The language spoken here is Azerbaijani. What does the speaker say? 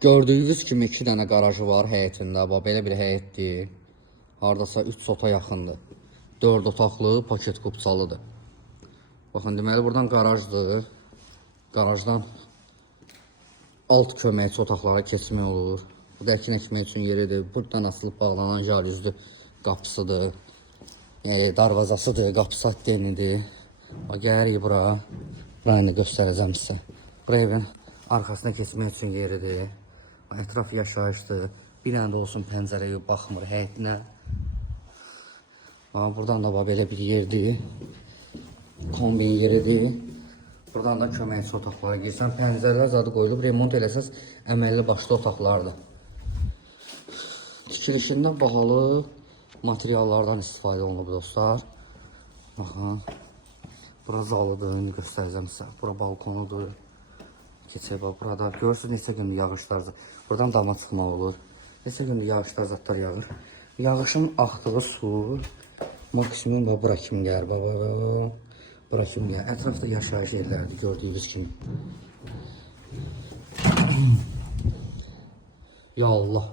Gördüyünüz kimi 2 dənə qarajı var həyətində. Bax, belə bir həyətdir. Hardasa 3 sota yaxındır. 4 otaqlı, paket qupçalıdır. Baxın, deməli, buradan qarajdır. Qarajdan alt köməkçi otaqlara keçmək olur. Bu da əkin əkmək üçün yeridir. Buradan asılıb bağlanan jalüzlü qapısıdır. Darvazasıdır, qapısı denidir. Gəlirik bura. Buranı göstərəcəm sizə. Bura evin arxasına keçmək üçün yeridir. Ətraf yaşayışdır. Bir dənə də olsun pəncərəyə baxmır həyətinə. Buradan da belə bir yerdir. Kombin yeridir. Buradan da köməkçi otaqlara girsən. Pəncərələr zadı qoyulub. Remont eləsəz əməlli başlı otaqlardır. Tikilişində bahalı materiallardan istifadə olunub dostlar. Baxın. Bura zalıdır. İndi göstərəcəm sizə. Bura balkonudur. Keçək bax burada. Görürsünüz neçə gündür yağışlar. Buradan dama çıxmaq olur. Neçə gündür yağışlar zatlar yağır. Yağışın axdığı su maksimum bura kimi gəlir. Bura kimi gəlir. Ətrafda yaşayış yerlərdir gördüyünüz kimi. Ya Allah.